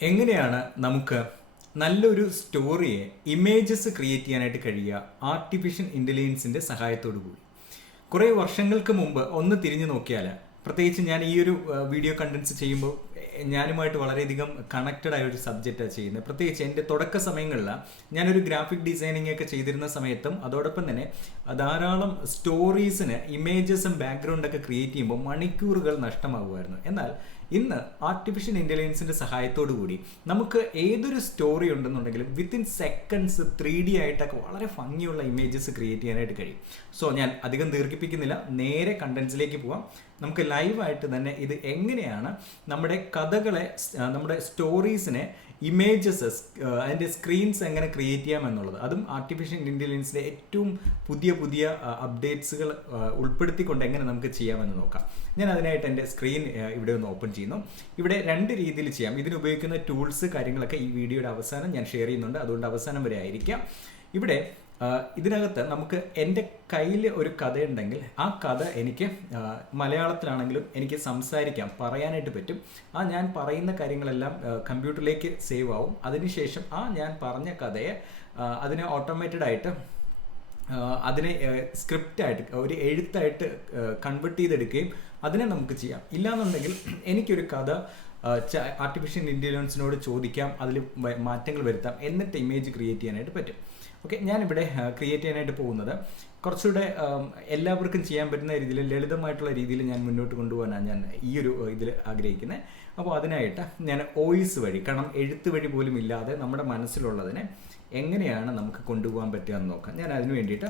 എങ്ങനെയാണ് നമുക്ക് നല്ലൊരു സ്റ്റോറിയെ ഇമേജസ് ക്രിയേറ്റ് ചെയ്യാനായിട്ട് കഴിയുക? ആർട്ടിഫിഷ്യൽ ഇന്റലിജൻസിന്റെ സഹായത്തോടു കൂടി. കുറേ വർഷങ്ങൾക്ക് മുമ്പ് ഒന്ന് തിരിഞ്ഞു നോക്കിയാൽ പ്രത്യേകിച്ച് ഞാൻ ഈ ഒരു വീഡിയോ കണ്ടൻസ് ചെയ്യുമ്പോൾ ഞാനുമായിട്ട് വളരെയധികം കണക്റ്റഡ് ആയ ഒരു സബ്ജക്റ്റാണ് ചെയ്യുന്നത്. പ്രത്യേകിച്ച് എന്റെ തുടക്ക സമയങ്ങളിൽ ഞാനൊരു ഗ്രാഫിക് ഡിസൈനിങ് ഒക്കെ ചെയ്തിരുന്ന സമയത്തും അതോടൊപ്പം തന്നെ ധാരാളം സ്റ്റോറീസിന് ഇമേജസും ബാക്ക്ഗ്രൗണ്ടൊക്കെ ക്രിയേറ്റ് ചെയ്യുമ്പോൾ മണിക്കൂറുകൾ നഷ്ടമാകുമായിരുന്നു എന്നാൽ ഇന്ന് ആർട്ടിഫിഷ്യൽ ഇന്റലിജൻസിന്റെ സഹായത്തോടു കൂടി നമുക്ക് ഏതൊരു സ്റ്റോറി ഉണ്ടെന്നുണ്ടെങ്കിലും വിത്തിൻ സെക്കൻഡ്സ് ത്രീ ഡി ആയിട്ടൊക്കെ വളരെ ഭംഗിയുള്ള ഇമേജസ് ക്രിയേറ്റ് ചെയ്യാനായിട്ട് കഴിയും. സോ ഞാൻ അധികം ദീർഘിപ്പിക്കുന്നില്ല. നേരെ കണ്ടൻസിലേക്ക് പോവാം. നമുക്ക് ലൈവായിട്ട് തന്നെ ഇത് എങ്ങനെയാണ് നമ്മുടെ കഥകളെ നമ്മുടെ സ്റ്റോറീസിനെ ഇമേജസ് അതിന്റെ സ്ക്രീൻസ് എങ്ങനെ ക്രിയേറ്റ് ചെയ്യാം എന്നുള്ളത് അതും ആർട്ടിഫിഷ്യൽ ഇന്റലിജൻസിന്റെ ഏറ്റവും പുതിയ പുതിയ അപ്ഡേറ്റ്സുകൾ ഉൾപ്പെടുത്തിക്കൊണ്ട് എങ്ങനെ നമുക്ക് ചെയ്യാമെന്ന് നോക്കാം. ഞാൻ അതിനായിട്ട് എന്റെ സ്ക്രീൻ ഇവിടെ ഒന്ന് ഓപ്പൺ ചെയ്യുന്നു. ഇവിടെ രണ്ട് രീതിയിൽ ചെയ്യാം. ഇതിന് ഉപയോഗിക്കുന്ന ടൂൾസ് കാര്യങ്ങളൊക്കെ ഈ വീഡിയോയുടെ അവസാനം ഞാൻ ഷെയർ ചെയ്യുന്നുണ്ട്. അതുകൊണ്ട് അവസാനം വരെ ആയിരിക്കാം. ഇവിടെ ഇതിനകത്ത് നമുക്ക് എന്റെ കയ്യിൽ ഒരു കഥയുണ്ടെങ്കിൽ ആ കഥ എനിക്ക് മലയാളത്തിലാണെങ്കിലും എനിക്ക് സംസാരിക്കാം പറയാനായിട്ട് പറ്റും. ആ ഞാൻ പറയുന്ന കാര്യങ്ങളെല്ലാം കമ്പ്യൂട്ടറിലേക്ക് സേവ് ആവും. അതിനുശേഷം ആ ഞാൻ പറഞ്ഞ കഥയെ അതിനെ ഓട്ടോമേറ്റഡ് ആയിട്ട് അതിനെ സ്ക്രിപ്റ്റായിട്ട് ഒരു എഴുത്തായിട്ട് കൺവെർട്ട് ചെയ്തെടുക്കുകയും അതിനെ നമുക്ക് ചെയ്യാം. ഇല്ലാന്നുണ്ടെങ്കിൽ എനിക്കൊരു കഥ ആർട്ടിഫിഷ്യൽ ഇന്റലിജൻസിനോട് ചോദിക്കാം അതിൽ മാറ്റങ്ങൾ വരുത്താം എന്നിട്ട് ഇമേജ് ക്രിയേറ്റ് ചെയ്യാനായിട്ട് പറ്റും. ഓക്കെ ഞാനിവിടെ ക്രിയേറ്റ് ചെയ്യാനായിട്ട് പോകുന്നത്. കുറച്ചുകൂടെ എല്ലാവർക്കും ചെയ്യാൻ പറ്റുന്ന രീതിയിൽ ലളിതമായിട്ടുള്ള രീതിയിൽ ഞാൻ മുന്നോട്ട് കൊണ്ടുപോകാനാണ് ഞാൻ ഈ ഒരു ഇതിൽ ആഗ്രഹിക്കുന്നത് അപ്പോൾ അതിനായിട്ട് ഞാൻ ഓയിസ് വഴി കാരണം എഴുത്ത് വഴി പോലും ഇല്ലാതെ നമ്മുടെ മനസ്സിലുള്ളതിനെ എങ്ങനെയാണ് നമുക്ക് കൊണ്ടുപോകാൻ പറ്റുക എന്ന് നോക്കാം. ഞാൻ അതിന് വേണ്ടിയിട്ട്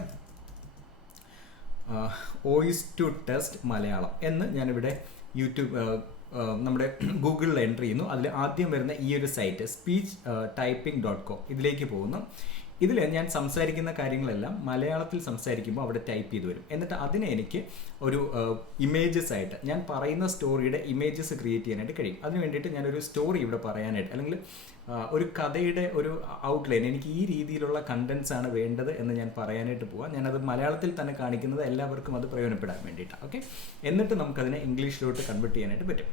ഓയിസ് ടു ടെസ്റ്റ് മലയാളം എന്ന് ഞാനിവിടെ യൂട്യൂബ് നമ്മുടെ ഗൂഗിളിൽ എന്റർ ചെയ്യുന്നു. അതിൽ ആദ്യം വരുന്ന ഈ ഒരു site speech typing dot com ഇതിലേക്ക് പോകുന്നു. ഇതിൽ ഞാൻ സംസാരിക്കുന്ന കാര്യങ്ങളെല്ലാം മലയാളത്തിൽ സംസാരിക്കുമ്പോൾ അവിടെ ടൈപ്പ് ചെയ്ത് വരും. എന്നിട്ട് അതിനെ എനിക്ക് ഒരു ഇമേജസ് ആയിട്ട് ഞാൻ പറയുന്ന സ്റ്റോറിയുടെ ഇമേജസ് ക്രിയേറ്റ് ചെയ്യാനായിട്ട് കഴിയും. അതിന് വേണ്ടിയിട്ട് ഞാനൊരു സ്റ്റോറി ഇവിടെ പറയാനായിട്ട് അല്ലെങ്കിൽ ഒരു കഥയുടെ ഒരു ഔട്ട്ലൈൻ എനിക്ക് ഈ രീതിയിലുള്ള കണ്ടൻസ് ആണ് വേണ്ടത് എന്ന് ഞാൻ പറയാനായിട്ട് പോവാം. ഞാനത് മലയാളത്തിൽ തന്നെ കാണിക്കുന്നത് എല്ലാവർക്കും അത് പ്രയോജനപ്പെടാൻ വേണ്ടിയിട്ടാണ് ഓക്കെ എന്നിട്ട് നമുക്കതിനെ ഇംഗ്ലീഷിലോട്ട് കൺവേർട്ട് ചെയ്യാനായിട്ട് പറ്റും.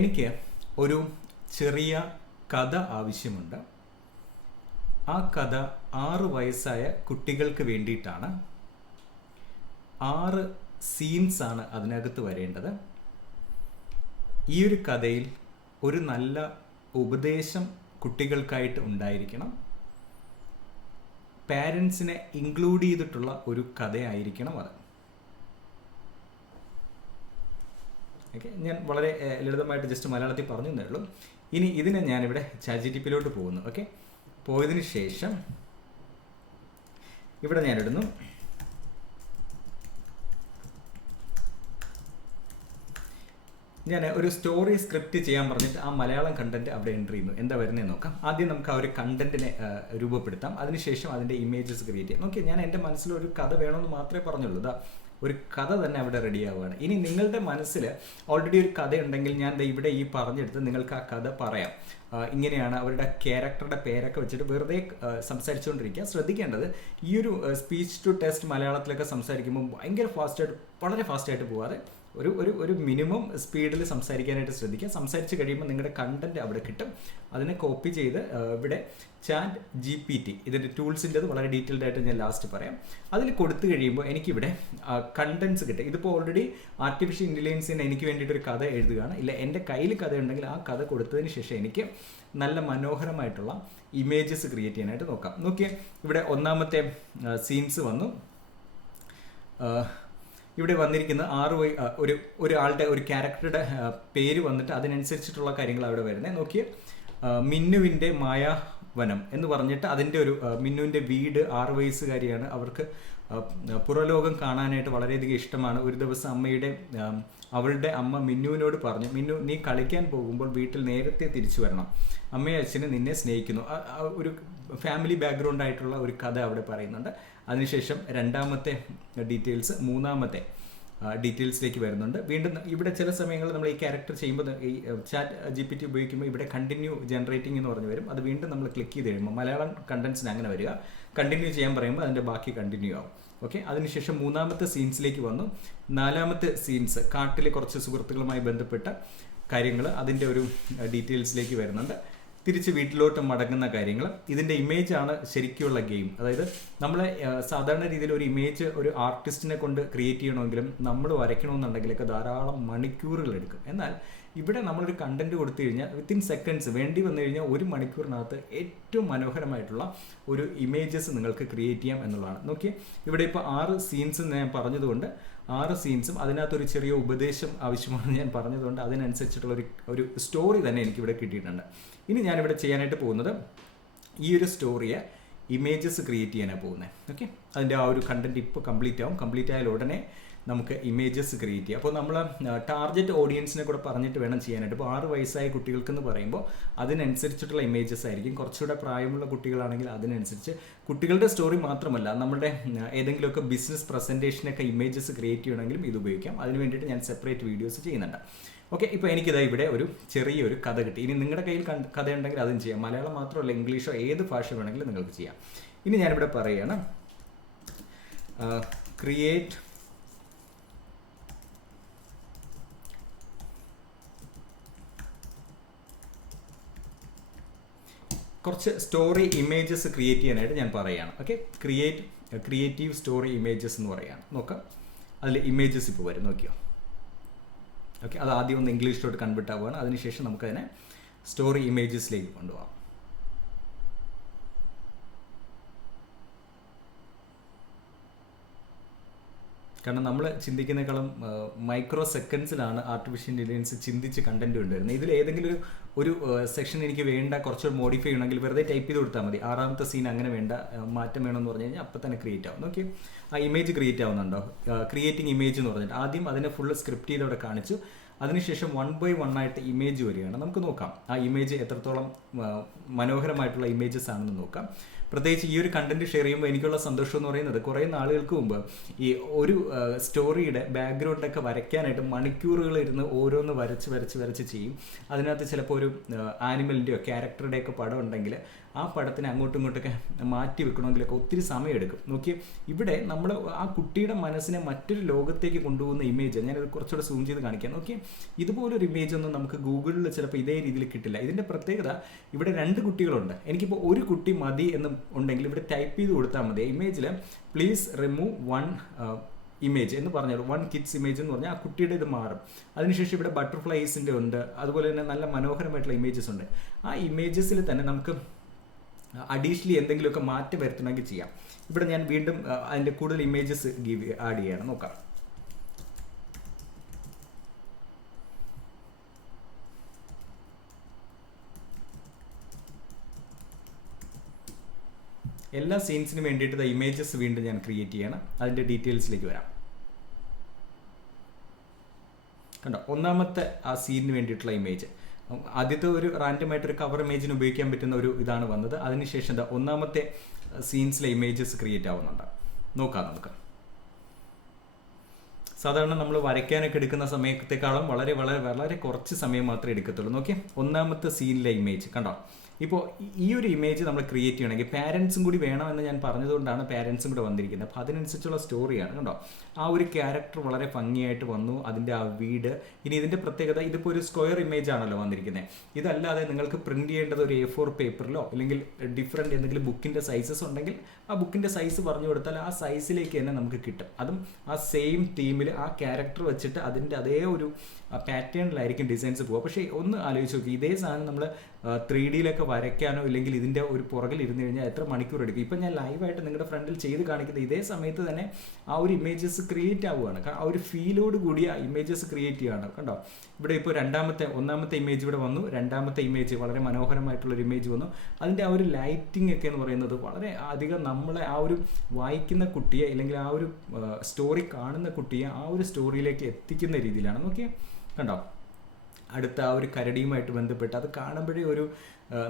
എനിക്ക് ഒരു ചെറിയ കഥ ആവശ്യമുണ്ട്. ആ കഥ ആറ് വയസ്സായ കുട്ടികൾക്ക് വേണ്ടിയിട്ടാണ്. ആറ് സീൻസ് ആണ് അതിനകത്ത് വരേണ്ടത്. ഈ ഒരു കഥയിൽ ഒരു നല്ല ഉപദേശം കുട്ടികൾക്കായിട്ട് ഉണ്ടായിരിക്കണം. പാരൻസിനെ ഇൻക്ലൂഡ് ചെയ്തിട്ടുള്ള ഒരു കഥയായിരിക്കണം അത്. ഓക്കെ ഞാൻ വളരെ ലളിതമായിട്ട് ജസ്റ്റ് മലയാളത്തിൽ പറഞ്ഞു തന്നേ ഉള്ളൂ. ഇനി ഇതിനെ ഞാനിവിടെ ചാജി ടിപ്പിലോട്ട് പോകുന്നു. ഓക്കെ? പോയതിന് ശേഷം ഇവിടെ ഞാനിടുന്നു ഞാൻ ഒരു സ്റ്റോറി സ്ക്രിപ്റ്റ് ചെയ്യാൻ പറഞ്ഞിട്ട് ആ മലയാളം കണ്ടന്റ് അവിടെ എന്റർ ചെയ്യുന്നു. എന്താ വരുന്നത് നോക്കാം. ആദ്യം നമുക്ക് ആ ഒരു കണ്ടന്റിനെ രൂപപ്പെടുത്താം. അതിനുശേഷം അതിന്റെ ഇമേജസ് ക്രിയേറ്റ് ചെയ്യാം. നോക്കി ഞാൻ എന്റെ മനസ്സിൽ ഒരു കഥ വേണമെന്ന് മാത്രമേ പറഞ്ഞുള്ളൂ. ഒരു കഥ തന്നെ അവിടെ റെഡി ആവുകയാണ്. ഇനി നിങ്ങളുടെ മനസ്സിൽ ഓൾറെഡി ഒരു കഥ ഉണ്ടെങ്കിൽ ഞാൻ ഇവിടെ ഈ പറഞ്ഞെടുത്ത് നിങ്ങൾക്ക് ആ കഥ പറയാം. ഇങ്ങനെയാണ് അവരുടെ ക്യാരക്ടറുടെ പേരൊക്കെ വെച്ചിട്ട് വെറുതെ സംസാരിച്ചുകൊണ്ടിരിക്കുക. ശ്രദ്ധിക്കേണ്ടത് ഈ ഒരു സ്പീച്ച് ടു ടെസ്റ്റ് മലയാളത്തിലൊക്കെ സംസാരിക്കുമ്പോൾ ഭയങ്കര ഫാസ്റ്റായിട്ട് വളരെ ഫാസ്റ്റായിട്ട് പോവാതെ ഒരു ഒരു ഒരു മിനിമം സ്പീഡിൽ സംസാരിക്കാനായിട്ട് ശ്രദ്ധിക്കുക. സംസാരിച്ച് കഴിയുമ്പോൾ നിങ്ങളുടെ കണ്ടന്റ് അവിടെ കിട്ടും. അതിനെ കോപ്പി ചെയ്ത് ഇവിടെ ചാറ്റ് ജി പി ടി ഇതിന്റെ ടൂൾസിന്റെത് വളരെ ഡീറ്റെയിൽഡ് ആയിട്ട് ഞാൻ ലാസ്റ്റ് പറയാം. അതിൽ കൊടുത്തു കഴിയുമ്പോൾ എനിക്കിവിടെ കണ്ടൻസ് കിട്ടും. ഇതിപ്പോൾ ഓൾറെഡി ആർട്ടിഫിഷ്യൽ ഇന്റലിജൻസിന് എനിക്ക് വേണ്ടിയിട്ട് ഒരു കഥ എഴുതുകയാണ്. ഇല്ല എന്റെ കയ്യിൽ കഥ ഉണ്ടെങ്കിൽ ആ കഥ കൊടുത്തതിന് ശേഷം എനിക്ക് നല്ല മനോഹരമായിട്ടുള്ള ഇമേജസ് ക്രിയേറ്റ് ചെയ്യാനായിട്ട് നോക്കാം. നോക്കിയാൽ ഇവിടെ ഒന്നാമത്തെ സീൻസ് വന്നു. ഇവിടെ വന്നിരിക്കുന്ന ആറ് ഒരു ഒരാളുടെ ഒരു ക്യാരക്ടറുടെ പേര് വന്നിട്ട് അതിനനുസരിച്ചിട്ടുള്ള കാര്യങ്ങൾ അവിടെ വരുന്നത് നോക്കിയ മിന്നുവിന്റെ മായാവനം എന്ന് പറഞ്ഞിട്ട് അതിന്റെ ഒരു മിന്നുവിന്റെ വീട് ആറ് വയസ്സുകാരിയാണ്. അവർക്ക് പുറലോകം കാണാനായിട്ട് വളരെയധികം ഇഷ്ടമാണ്. ഒരു ദിവസം അമ്മയുടെ അവളുടെ അമ്മ മിന്നുവിനോട് പറഞ്ഞു മിന്നു നീ കളിക്കാൻ പോകുമ്പോൾ വീട്ടിൽ നേരത്തെ തിരിച്ചു വരണം. അമ്മയും അച്ഛനും നിന്നെ സ്നേഹിക്കുന്നു. ഒരു ഫാമിലി ബാക്ക്ഗ്രൗണ്ട് ആയിട്ടുള്ള ഒരു കഥ അവിടെ പറയുന്നുണ്ട്. അതിനുശേഷം രണ്ടാമത്തെ ഡീറ്റെയിൽസ് മൂന്നാമത്തെ ഡീറ്റെയിൽസിലേക്ക് വരുന്നുണ്ട്. വീണ്ടും ഇവിടെ ചില സമയങ്ങളിൽ നമ്മൾ ഈ ക്യാരക്ടർ ചെയ്യുമ്പോൾ ഈ ചാറ്റ് ജി പി ടി ഉപയോഗിക്കുമ്പോൾ ഇവിടെ കണ്ടിന്യൂ ജനറേറ്റിംഗ് എന്ന് പറഞ്ഞ് വരും. അത് വീണ്ടും നമ്മൾ ക്ലിക്ക് ചെയ്ത് കഴിയുമ്പോൾ മലയാളം കണ്ടൻസിന് അങ്ങനെ വരിക. കണ്ടിന്യൂ ചെയ്യാൻ പറയുമ്പോൾ അതിന്റെ ബാക്കി കണ്ടിന്യൂ ആവും. ഓക്കെ അതിനുശേഷം മൂന്നാമത്തെ സീൻസിലേക്ക് വന്നു. നാലാമത്തെ സീൻസ് കാട്ടിലെ കുറച്ച് സുഹൃത്തുക്കളുമായി ബന്ധപ്പെട്ട കാര്യങ്ങൾ അതിന്റെ ഒരു ഡീറ്റെയിൽസിലേക്ക് വരുന്നുണ്ട്. തിരിച്ച് വീട്ടിലോട്ട് മടങ്ങുന്ന കാര്യങ്ങൾ. ഇതിന്റെ ഇമേജ് ആണ് ശരിക്കുള്ള ഗെയിം അതായത് നമ്മൾ സാധാരണ രീതിയിൽ ഒരു ഇമേജ് ഒരു ആർട്ടിസ്റ്റിനെ കൊണ്ട് ക്രിയേറ്റ് ചെയ്യണമെങ്കിലും നമ്മൾ വരയ്ക്കണമെന്നുണ്ടെങ്കിലൊക്കെ ധാരാളം മണിക്കൂറുകൾ എടുക്കും. എന്നാൽ ഇവിടെ നമ്മളൊരു കണ്ടന്റ് കൊടുത്തു കഴിഞ്ഞാൽ വിത്തിൻ സെക്കൻഡ്സ് വേണ്ടി വന്നു കഴിഞ്ഞാൽ ഒരു മണിക്കൂറിനകത്ത് ഏറ്റവും മനോഹരമായിട്ടുള്ള ഒരു ഇമേജസ് നിങ്ങൾക്ക് ക്രിയേറ്റ് ചെയ്യാം എന്നുള്ളതാണ്. നോക്കിയേ ഇവിടെ ഇപ്പോൾ ആറ് സീൻസ് ഞാൻ പറഞ്ഞതുകൊണ്ട് ആറ് സീൻസും അതിനകത്തൊരു ചെറിയ ഉപദേശം ആവശ്യമാണ് ഞാൻ പറഞ്ഞതുകൊണ്ട് അതിനനുസരിച്ചിട്ടുള്ള ഒരു ഒരു സ്റ്റോറി തന്നെ എനിക്കിവിടെ കിട്ടിയിട്ടുണ്ട്. ഇനി ഞാനിവിടെ ചെയ്യാനായിട്ട് പോകുന്നത് ഈ ഒരു സ്റ്റോറിയെ ഇമേജസ് ക്രിയേറ്റ് ചെയ്യാനാണ് പോകുന്നത്. ഓക്കെ അതിന്റെ ആ ഒരു കണ്ടന്റ് ഇപ്പോൾ കംപ്ലീറ്റ് ആവും. കംപ്ലീറ്റ് ആയാൽ ഉടനെ നമുക്ക് ഇമേജസ് ക്രിയേറ്റ് ചെയ്യാം. അപ്പോൾ നമ്മൾ ടാർഗറ്റ് ഓഡിയൻസിനെ കൂടെ പറഞ്ഞിട്ട് വേണം ചെയ്യാനായിട്ട്. ഇപ്പോൾ ആറ് വയസ്സായ കുട്ടികൾക്കെന്ന് പറയുമ്പോൾ അതിനനുസരിച്ചിട്ടുള്ള ഇമേജസ് ആയിരിക്കും. കുറച്ചുകൂടെ പ്രായമുള്ള കുട്ടികളാണെങ്കിൽ അതിനനുസരിച്ച് കുട്ടികളുടെ സ്റ്റോറി മാത്രമല്ല നമ്മുടെ ഏതെങ്കിലുമൊക്കെ ബിസിനസ് പ്രസന്റേഷനൊക്കെ ഇമേജസ് ക്രിയേറ്റ് ചെയ്യണമെങ്കിലും ഇത് ഉപയോഗിക്കാം. അതിന് വേണ്ടിയിട്ട് ഞാൻ സെപ്പറേറ്റ് വീഡിയോസ് ചെയ്യുന്നുണ്ട്. ഓക്കെ ഇപ്പോൾ എനിക്കിതാ ഇവിടെ ഒരു ചെറിയൊരു കഥ കിട്ടി. ഇനി നിങ്ങളുടെ കയ്യിൽ കഥ ഉണ്ടെങ്കിൽ അതും ചെയ്യാം. മലയാളം മാത്രമല്ല ഇംഗ്ലീഷോ ഏത് ഭാഷ വേണമെങ്കിലും നിങ്ങൾക്ക് ചെയ്യാം. ഇനി ഞാനിവിടെ പറയുകയാണ് ക്രിയേറ്റ് കുറച്ച് സ്റ്റോറി ഇമേജസ് ക്രിയേറ്റ് ചെയ്യാനായിട്ട് ഞാൻ പറയുകയാണ് okay create creative story images എന്ന് പറയുകയാണ് നോക്കാം. അതിൽ ഇമേജസ് ഇപ്പോൾ വരും. നോക്കിയോ? ഓക്കെ അത് ആദ്യം ഒന്ന് ഇംഗ്ലീഷിലോട്ട് കൺവേർട്ട് ആവുകയാണ്. അതിനുശേഷം നമുക്കതിനെ സ്റ്റോറി ഇമേജസിലേക്ക് കൊണ്ടുപോകാം. കാരണം നമ്മൾ ചിന്തിക്കുന്നേക്കാളും മൈക്രോ സെക്കൻഡ്സിലാണ് ആർട്ടിഫിഷ്യൽ ഇന്റലിജൻസ് ചിന്തിച്ച് കണ്ടന്റ് കൊണ്ടുവരുന്നത്. ഇതിൽ ഏതെങ്കിലും ഒരു ഒരു സെക്ഷൻ എനിക്ക് വേണ്ട കുറച്ചുകൂടി മോഡിഫൈ ചെയ്യണമെങ്കിൽ വെറുതെ ടൈപ്പ് ചെയ്ത് കൊടുത്താൽ മതി. ആറാമത്തെ സീൻ അങ്ങനെ വേണ്ട മാറ്റം വേണമെന്ന് പറഞ്ഞു കഴിഞ്ഞാൽ അപ്പം തന്നെ ക്രിയേറ്റ് ആവും. ഓക്കെ ആ ഇമേജ് ക്രിയേറ്റ് ആവുന്നുണ്ടോ? ക്രിയേറ്റിംഗ് ഇമേജ് എന്ന് പറഞ്ഞിട്ട്. ആദ്യം അതിനെ ഫുൾ സ്ക്രിപ്റ്റ് ചെയ്ത് അവിടെ കാണിച്ചു. അതിനുശേഷം വൺ ബൈ വൺ ആയിട്ട് ഇമേജ് വരികയാണ്. നമുക്ക് നോക്കാം. ആ ഇമേജ് എത്രത്തോളം മനോഹരമായിട്ടുള്ള ഇമേജസ് ആണെന്ന് നോക്കാം. പ്രത്യേകിച്ച് ഈ ഒരു കണ്ടന്റ് ഷെയർ ചെയ്യുമ്പോൾ എനിക്കുള്ള സന്തോഷം എന്ന് പറയുന്നത് കുറേ നാളുകൾക്ക് മുമ്പ് ഈ ഒരു സ്റ്റോറിയുടെ ബാക്ക്ഗ്രൗണ്ടൊക്കെ വരയ്ക്കാനായിട്ട് മണിക്കൂറുകൾ ഇരുന്ന് ഓരോന്ന് വരച്ച് വരച്ച് വരച്ച് ചെയ്യും. അതിനകത്ത് ചിലപ്പോൾ ഒരു ആനിമലിന്റെയോ ക്യാരക്ടറുടെയൊക്കെ പടം ഉണ്ടെങ്കിൽ ആ പടത്തിനെ അങ്ങോട്ടും ഇങ്ങോട്ടൊക്കെ മാറ്റി വെക്കണമെങ്കിലൊക്കെ ഒത്തിരി സമയമെടുക്കും. നോക്കി ഇവിടെ നമ്മൾ ആ കുട്ടിയുടെ മനസ്സിനെ മറ്റൊരു ലോകത്തേക്ക് കൊണ്ടുപോകുന്ന ഇമേജ് ഞാനത് കുറച്ചുകൂടെ സൂം ചെയ്ത് കാണിക്കാം. നോക്കി ഇതുപോലൊരു ഇമേജ് ഒന്നും നമുക്ക് ഗൂഗിളിൽ ചിലപ്പോൾ ഇതേ രീതിയിൽ കിട്ടില്ല. ഇതിന്റെ പ്രത്യേകത ഇവിടെ രണ്ട് കുട്ടികളുണ്ട്. എനിക്കിപ്പോൾ ഒരു കുട്ടി മതി എന്ന് ഉണ്ടെങ്കിൽ ഇവിടെ ടൈപ്പ് ചെയ്ത് കൊടുത്താൽ മതി. ഇമേജിൽ പ്ലീസ് റിമൂവ് വൺ ഇമേജ് എന്ന് പറഞ്ഞാൽ വൺ കിഡ്സ് ഇമേജ് എന്ന് പറഞ്ഞാൽ ആ കുട്ടിയുടെ ഇത് മാറും. അതിനുശേഷം ഇവിടെ ബട്ടർഫ്ലൈസിന്റെ ഉണ്ട്. അതുപോലെ തന്നെ നല്ല മനോഹരമായിട്ടുള്ള ഇമേജസ് ഉണ്ട്. ആ ഇമേജസിൽ തന്നെ നമുക്ക് അഡീഷണലി എന്തെങ്കിലുമൊക്കെ മാറ്റം വരുത്തണമെങ്കിൽ ചെയ്യാം. ഇവിടെ ഞാൻ വീണ്ടും അതിന്റെ കൂടുതൽ ഇമേജസ് ഗീവ് ആഡ് ചെയ്യണം. നോക്കാം. എല്ലാ സീൻസിനും വേണ്ടിയിട്ട് ഇമേജസ് വീണ്ടും ഞാൻ ക്രിയേറ്റ് ചെയ്യണം. അതിന്റെ ഡീറ്റെയിൽസിലേക്ക് വരാം. കണ്ടോ? ഒന്നാമത്തെ ആ സീനിന് വേണ്ടിയിട്ടുള്ള ഇമേജ് ആദ്യത്തെ ഒരു റാൻഡമായിട്ട് ഒരു കവർ ഇമേജിന് ഉപയോഗിക്കാൻ പറ്റുന്ന ഒരു ഇതാണ് വന്നത്. അതിനുശേഷം എന്താ ഒന്നാമത്തെ സീൻസിലെ ഇമേജസ് ക്രിയേറ്റ് ആവുന്നുണ്ട്. നോക്കാം നമുക്ക്. സാധാരണ നമ്മൾ വരയ്ക്കാനൊക്കെ എടുക്കുന്ന സമയത്തേക്കാളും വളരെ വളരെ വളരെ കുറച്ച് സമയം മാത്രമേ എടുക്കത്തുള്ളൂ. നോക്കിയേ ഒന്നാമത്തെ സീനിലെ ഇമേജ് കണ്ടോ? ഇപ്പോൾ ഈ ഒരു ഇമേജ് നമ്മൾ ക്രിയേറ്റ് ചെയ്യണമെങ്കിൽ പാരൻസും കൂടി വേണമെന്ന് ഞാൻ പറഞ്ഞതുകൊണ്ടാണ് പാരൻസും കൂടെ വന്നിരിക്കുന്നത്. അപ്പോൾ അതിനനുസരിച്ചുള്ള സ്റ്റോറിയാണ് കേട്ടോ ആ ഒരു ക്യാരക്ടർ വളരെ ഭംഗിയായിട്ട് വന്നു അതിന്റെ ആ വീട്. ഇനി ഇതിന്റെ പ്രത്യേകത ഇതിപ്പോൾ ഒരു സ്ക്വയർ ഇമേജ് ആണല്ലോ വന്നിരിക്കുന്നത് ഇതല്ലാതെ നിങ്ങൾക്ക് പ്രിന്റ് ചെയ്യേണ്ടത് ഒരു എ ഫോർ പേപ്പറിലോ അല്ലെങ്കിൽ ഡിഫറെന്റ് എന്തെങ്കിലും ബുക്കിന്റെ സൈസസ് ഉണ്ടെങ്കിൽ ആ ബുക്കിന്റെ സൈസ് പറഞ്ഞു കൊടുത്താൽ ആ സൈസിലേക്ക് തന്നെ നമുക്ക് കിട്ടും. അതും ആ സെയിം തീമിൽ ആ ക്യാരക്ടർ വെച്ചിട്ട് അതിന്റെ അതേ ഒരു പാറ്റേണിലായിരിക്കും ഡിസൈൻസ് പോവുക. പക്ഷേ ഒന്ന് ആലോചിച്ച് നോക്കി ഇതേ സാധനം നമ്മൾ ത്രീ ഡിയിലൊക്കെ വരയ്ക്കാനോ ഇല്ലെങ്കിൽ ഇതിന്റെ ഒരു പുറകിൽ ഇരുന്ന് കഴിഞ്ഞാൽ എത്ര മണിക്കൂർ എടുക്കും? ഇപ്പം ഞാൻ ലൈവായിട്ട് നിങ്ങളുടെ ഫ്രണ്ടിൽ ചെയ്ത് കാണിക്കുന്ന ഇതേ സമയത്ത് തന്നെ ആ ഒരു ഇമേജസ് ക്രിയേറ്റ് ആവുകയാണ്. ആ ഒരു ഫീലോട് കൂടി ആ ഇമേജസ് ക്രിയേറ്റ് ചെയ്യുകയാണ്. കണ്ടോ? ഇവിടെ ഇപ്പോൾ രണ്ടാമത്തെ ഒന്നാമത്തെ ഇമേജ് ഇവിടെ വന്നു. രണ്ടാമത്തെ ഇമേജ് വളരെ മനോഹരമായിട്ടുള്ള ഒരു ഇമേജ് വന്നു. അതിന്റെ ആ ഒരു ലൈറ്റിംഗ് ഒക്കെ എന്ന് പറയുന്നത് വളരെ അധികം നമ്മളെ ആ ഒരു വായിക്കുന്ന കുട്ടിയെ അല്ലെങ്കിൽ ആ ഒരു സ്റ്റോറി കാണുന്ന കുട്ടിയെ ആ ഒരു സ്റ്റോറിയിലേക്ക് എത്തിക്കുന്ന രീതിയിലാണ്. നോക്കിയാൽ കണ്ടോ? അടുത്ത ആ ഒരു കരടിയുമായിട്ട് ബന്ധപ്പെട്ട് അത് കാണുമ്പോഴേ ഒരു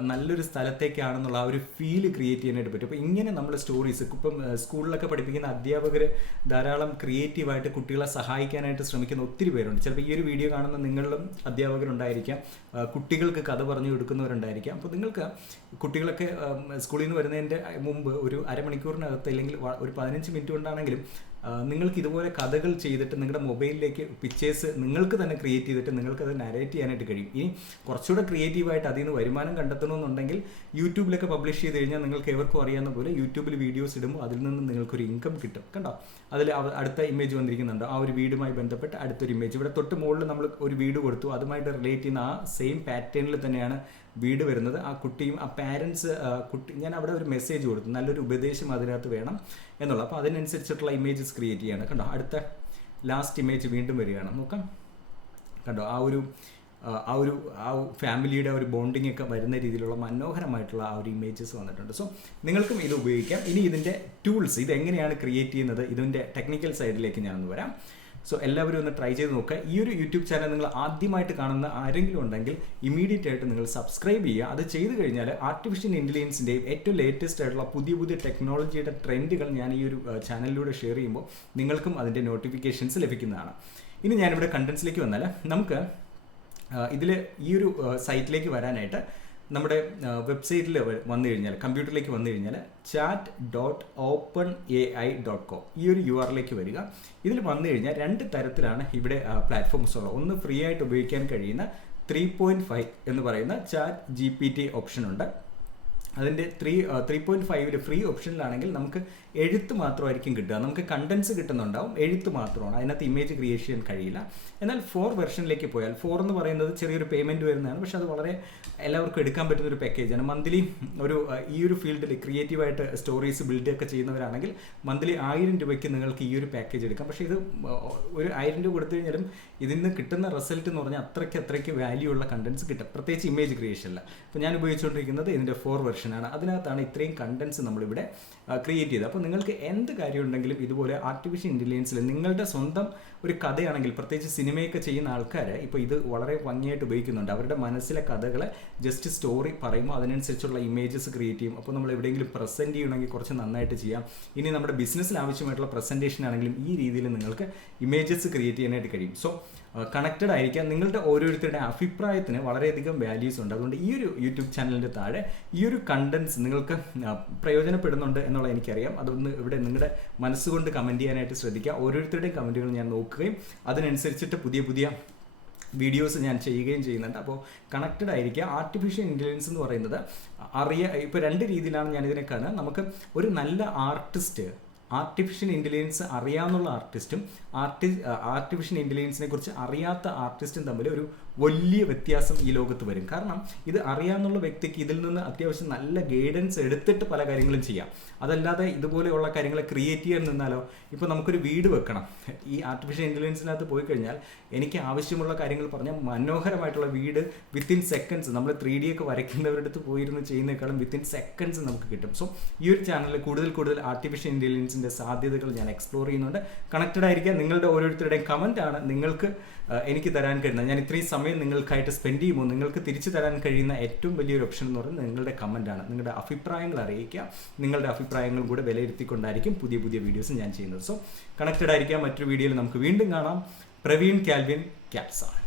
നല്ലൊരു സ്ഥലത്തേക്കാണെന്നുള്ള ആ ഒരു ഫീൽ ക്രിയേറ്റ് ചെയ്യാനായിട്ട് പറ്റും. അപ്പോൾ ഇങ്ങനെ നമ്മൾ സ്റ്റോറീസ് ഇപ്പം സ്കൂളിലൊക്കെ പഠിപ്പിക്കുന്ന അധ്യാപകർ ധാരാളം ക്രിയേറ്റീവായിട്ട് കുട്ടികളെ സഹായിക്കാനായിട്ട് ശ്രമിക്കുന്ന ഒത്തിരി പേരുണ്ട്. ചിലപ്പോൾ ഈ ഒരു വീഡിയോ കാണുന്ന നിങ്ങളിലും അധ്യാപകരുണ്ടായിരിക്കാം. കുട്ടികൾക്ക് കഥ പറഞ്ഞു കൊടുക്കുന്നവരുണ്ടായിരിക്കാം. അപ്പോൾ നിങ്ങൾക്ക് കുട്ടികളൊക്കെ സ്കൂളിൽ നിന്ന് വരുന്നതിന്റെ മുമ്പ് ഒരു അരമണിക്കൂറിനകത്ത് അല്ലെങ്കിൽ ഒരു പതിനഞ്ച് മിനിറ്റ് കൊണ്ടാണെങ്കിലും നിങ്ങൾക്ക് ഇതുപോലെ കഥകൾ ചെയ്തിട്ട് നിങ്ങളുടെ മൊബൈലിലേക്ക് പിക്ചേഴ്സ് നിങ്ങൾക്ക് തന്നെ ക്രിയേറ്റ് ചെയ്തിട്ട് നിങ്ങൾക്ക് അത് നരേറ്റ് ചെയ്യാനായിട്ട് കഴിയും. ഇനി കുറച്ചുകൂടെ ക്രിയേറ്റീവായിട്ട് അതിൽ നിന്ന് വരുമാനം കണ്ടെത്തണമെന്നുണ്ടെങ്കിൽ യൂട്യൂബിലൊക്കെ പബ്ലിഷ് ചെയ്ത് കഴിഞ്ഞാൽ നിങ്ങൾക്ക് എവർക്കും അറിയാവുന്ന പോലെ യൂട്യൂബിൽ വീഡിയോസ് ഇടുമ്പോൾ അതിൽ നിന്ന് നിങ്ങൾക്കൊരു ഇൻകം കിട്ടും. കണ്ടോ? അതിൽ അടുത്ത ഇമേജ് വന്നിരിക്കുന്നുണ്ട്. ആ ഒരു വീടുമായി ബന്ധപ്പെട്ട് അടുത്തൊരു ഇമേജ് ഇവിടെ തൊട്ട് മുകളിൽ നമ്മൾ ഒരു വീട് കൊടുത്തു. അതുമായിട്ട് റിലേറ്റ് ചെയ്യുന്ന ആ സെയിം പാറ്റേണിൽ തന്നെയാണ് വീട് വരുന്നത്. ആ കുട്ടിയും ആ പാരൻസ് കുട്ടി ഞാൻ അവിടെ ഒരു മെസ്സേജ് കൊടുത്തു. നല്ലൊരു ഉപദേശം അതിനകത്ത് വേണം എന്നുള്ളത് അപ്പോൾ അതിനനുസരിച്ചിട്ടുള്ള ഇമേജസ് ക്രിയേറ്റ് ചെയ്യാണ്. കണ്ടോ? അടുത്ത ലാസ്റ്റ് ഇമേജ് വീണ്ടും വരികയാണ്. നോക്കാം. കണ്ടോ? ആ ഒരു ആ, ഒരു ആ ഫാമിലിയുടെ ഒരു ബോണ്ടിങ് ഒക്കെ വരുന്ന രീതിയിലുള്ള മനോഹരമായിട്ടുള്ള ആ ഒരു ഇമേജസ് വന്നിട്ടുണ്ട്. സോ നിങ്ങൾക്കും ഇത് ഉപയോഗിക്കാം. ഇനി ഇതിന്റെ ടൂൾസ് ഇത് എങ്ങനെയാണ് ക്രിയേറ്റ് ചെയ്യുന്നത്? ഇതിന്റെ ടെക്നിക്കൽ സൈഡിലേക്ക് ഞാനൊന്ന് വരാം. സോ എല്ലാവരും ഒന്ന് ട്രൈ ചെയ്ത് നോക്കുക ഈ ഒരു യൂട്യൂബ് ചാനൽ നിങ്ങൾ ആദ്യമായിട്ട് കാണുന്ന ആരെങ്കിലും ഉണ്ടെങ്കിൽ ഇമീഡിയറ്റ് ആയിട്ട് നിങ്ങൾ സബ്സ്ക്രൈബ് ചെയ്യുക. അത് ചെയ്ത് കഴിഞ്ഞാൽ ആർട്ടിഫിഷ്യൽ ഇന്റലിജൻസിന്റെയും ഏറ്റവും ലേറ്റസ്റ്റ് ആയിട്ടുള്ള പുതിയ പുതിയ ടെക്നോളജിയുടെ ട്രെൻഡുകൾ ഞാൻ ഈ ഒരു ചാനലിലൂടെ ഷെയർ ചെയ്യുമ്പോൾ നിങ്ങൾക്കും അതിന്റെ നോട്ടിഫിക്കേഷൻസ് ലഭിക്കുന്നതാണ്. ഇനി ഞാനിവിടെ കണ്ടൻസിലേക്ക് വന്നാൽ നമുക്ക് ഇതിൽ ഈ ഒരു സൈറ്റിലേക്ക് വരാനായിട്ട് നമ്മുടെ വെബ്സൈറ്റിൽ വന്നു കഴിഞ്ഞാൽ കമ്പ്യൂട്ടറിലേക്ക് വന്നു കഴിഞ്ഞാൽ chat dot open A I dot com ഈ ഒരു യു ആറിലേക്ക് വരിക. ഇതിൽ വന്നു കഴിഞ്ഞാൽ രണ്ട് തരത്തിലാണ് ഇവിടെ പ്ലാറ്റ്ഫോംസ് ഉള്ളത്. ഒന്ന് ഫ്രീ ആയിട്ട് ഉപയോഗിക്കാൻ കഴിയുന്ന ത്രീ പോയിന്റ് ഫൈവ് എന്ന് പറയുന്ന chat G P T option ഉണ്ട്. അതിന്റെ ത്രീ ത്രീ പോയിന്റ് ഫൈവിൽ ഫ്രീ ഓപ്ഷനിലാണെങ്കിൽ നമുക്ക് എഴുത്ത് മാത്രമായിരിക്കും കിട്ടുക. നമുക്ക് കണ്ടൻസ് കിട്ടുന്നുണ്ടാവും. എഴുത്ത് മാത്രമാണ്. അതിനകത്ത് ഇമേജ് ക്രിയേറ്റ് ചെയ്യാൻ കഴിയില്ല. എന്നാൽ ഫോർ വെർഷനിലേക്ക് പോയാൽ ഫോർ എന്ന് പറയുന്നത് ചെറിയൊരു പേയ്മെന്റ് വരുന്നതാണ്. പക്ഷേ അത് വളരെ എല്ലാവർക്കും എടുക്കാൻ പറ്റുന്ന ഒരു പാക്കേജാണ് മന്ത്ലി ഒരു ഈ ഒരു ഫീൽഡിൽ ക്രിയേറ്റീവായിട്ട് സ്റ്റോറീസ് ബിൽഡ് ഒക്കെ ചെയ്യുന്നവരാണെങ്കിൽ മന്ത്ലി ആയിരം രൂപയ്ക്ക് നിങ്ങൾക്ക് ഈ ഒരു പാക്കേജ് എടുക്കാം. പക്ഷേ ഇത് ഒരു ആയിരം രൂപ കൊടുത്തു കഴിഞ്ഞാലും ഇതിൽ നിന്ന് കിട്ടുന്ന റിസൾട്ട് എന്ന് പറഞ്ഞാൽ അത്രയ്ക്ക് അത്രയ്ക്ക് വാല്യൂ ഉള്ള കണ്ടൻസ് കിട്ടും. പ്രത്യേകിച്ച് ഇമേജ് ക്രിയേഷനിൽ അപ്പോൾ ഞാൻ ഉപയോഗിച്ചുകൊണ്ടിരിക്കുന്നത് ഇതിന്റെ ഫോർ വെർഷനാണ് അതിനകത്താണ് ഇത്രയും കണ്ടൻസ് നമ്മളിവിടെ ക്രിയേറ്റ് ചെയ്തത് അപ്പോൾ നിങ്ങൾക്ക് എന്ത് കാര്യം ഉണ്ടെങ്കിലും ഇതുപോലെ ആർട്ടിഫിഷ്യൽ ഇന്റലിജൻസിൽ നിങ്ങളുടെ സ്വന്തം ഒരു കഥയാണെങ്കിൽ പ്രത്യേകിച്ച് സിനിമയൊക്കെ ചെയ്യുന്ന ആൾക്കാർ ഇപ്പോൾ ഇത് വളരെ ഭംഗിയായിട്ട് ഉപയോഗിക്കുന്നുണ്ട്. അവരുടെ മനസ്സിലെ കഥകളെ ജസ്റ്റ് സ്റ്റോറി പറയുമ്പോൾ അതിനനുസരിച്ചുള്ള ഇമേജസ് ക്രിയേറ്റ് ചെയ്യും. അപ്പോൾ നമ്മൾ എവിടെയെങ്കിലും പ്രസന്റ് ചെയ്യണമെങ്കിൽ കുറച്ച് നന്നായിട്ട് ചെയ്യാം. ഇനി നമ്മുടെ ബിസിനസ്സിൽ ആവശ്യമായിട്ടുള്ള പ്രസന്റേഷൻ ആണെങ്കിലും ഈ രീതിയിൽ നിങ്ങൾക്ക് ഇമേജസ് ക്രിയേറ്റ് ചെയ്യാനായിട്ട് കഴിയും. സോ കണക്റ്റഡ് ആയിരിക്കാൻ നിങ്ങളുടെ ഓരോരുത്തരുടെ അഭിപ്രായത്തിന് വളരെയധികം വാല്യൂസ് ഉണ്ട്. അതുകൊണ്ട് ഈ ഒരു യൂട്യൂബ് ചാനലിന്റെ താഴെ ഈ ഒരു കണ്ടൻസ് നിങ്ങൾക്ക് പ്രയോജനപ്പെടുന്നുണ്ട് എന്നുള്ളത് എനിക്കറിയാം. അതൊന്ന് ഇവിടെ നിങ്ങളുടെ മനസ്സുകൊണ്ട് കമന്റ് ചെയ്യാനായിട്ട് ശ്രദ്ധിക്കുക. ഓരോരുത്തരുടെയും കമന്റുകൾ ഞാൻ നോക്കുകയും അതിനനുസരിച്ചിട്ട് പുതിയ പുതിയ വീഡിയോസ് ഞാൻ ചെയ്യുകയും ചെയ്യുന്നുണ്ട്. അപ്പോൾ കണക്റ്റഡ് ആയിരിക്കുക. ആർട്ടിഫിഷ്യൽ ഇന്റലിജൻസ് എന്ന് പറയുന്നത് അറിയ ഇപ്പോൾ രണ്ട് രീതിയിലാണ് ഞാനിതിനെ കാണുക. നമുക്ക് ഒരു നല്ല ആർട്ടിസ്റ്റ് ആർട്ടിഫിഷ്യൽ ഇന്റലിജൻസ് അറിയാവുന്ന ആർട്ടിസ്റ്റും ആർട്ടി ആർട്ടിഫിഷ്യൽ ഇന്റലിജൻസിനെ കുറിച്ച് അറിയാത്ത ആർട്ടിസ്റ്റും തമ്മിൽ ഒരു വലിയ വ്യത്യാസം ഈ ലോകത്ത് വരും. കാരണം ഇത് അറിയാവുന്ന വ്യക്തിക്ക് ഇതിൽ നിന്ന് അത്യാവശ്യം നല്ല ഗൈഡൻസ് എടുത്തിട്ട് പല കാര്യങ്ങളും ചെയ്യാം. അതല്ലാതെ ഇതുപോലെയുള്ള കാര്യങ്ങളെ ക്രിയേറ്റ് ചെയ്യാൻ നിന്നാലോ ഇപ്പോൾ നമുക്കൊരു വീട് വെക്കണം. ഈ ആർട്ടിഫിഷ്യൽ ഇന്റലിജൻസിനകത്ത് പോയി കഴിഞ്ഞാൽ എനിക്ക് ആവശ്യമുള്ള കാര്യങ്ങൾ പറഞ്ഞാൽ മനോഹരമായിട്ടുള്ള വീട് വിത്തിൻ സെക്കൻഡ്സ് നമ്മൾ ത്രീ ഡി ഒക്കെ വരയ്ക്കുന്നവരുടെ അടുത്ത് പോയിരുന്ന് ചെയ്യുന്നേക്കാളും വിത്തിൻ സെക്കൻഡ്സ് നമുക്ക് കിട്ടും. സോ ഈ ഒരു ചാനലിൽ കൂടുതൽ കൂടുതൽ ആർട്ടിഫിഷ്യൽ ഇന്റലിജൻസിന്റെ സാധ്യതകൾ ഞാൻ എക്സ്പ്ലോർ ചെയ്യുന്നുണ്ട്. കണക്റ്റഡ് ആയിരിക്കുക നിങ്ങളുടെ ഓരോരുത്തരുടെയും കമന്റ് ആണ് നിങ്ങൾക്ക് എനിക്ക് തരാൻ കഴിയുന്നത്. ഞാൻ ഇത്രയും സമയം നിങ്ങൾക്കായിട്ട് സ്പെൻഡ് ചെയ്യുമ്പോൾ നിങ്ങൾക്ക് തിരിച്ചു തരാൻ കഴിയുന്ന ഏറ്റവും വലിയൊരു ഓപ്ഷൻ എന്ന് പറയുന്നത് നിങ്ങളുടെ കമന്റ് ആണ്. നിങ്ങളുടെ അഭിപ്രായങ്ങൾ അറിയിക്കുക. നിങ്ങളുടെ അഭിപ്രായങ്ങൾ കൂടെ വിലയിരുത്തിക്കൊണ്ടായിരിക്കും പുതിയ പുതിയ വീഡിയോസ് ഞാൻ ചെയ്യുന്നത്. സോ കണക്റ്റഡ് ആയിരിക്കാം മറ്റൊരു വീഡിയോയിൽ നമുക്ക് വീണ്ടും കാണാം. പ്രവീൺ കാൽവിൻ ക്യാപ്സാണ്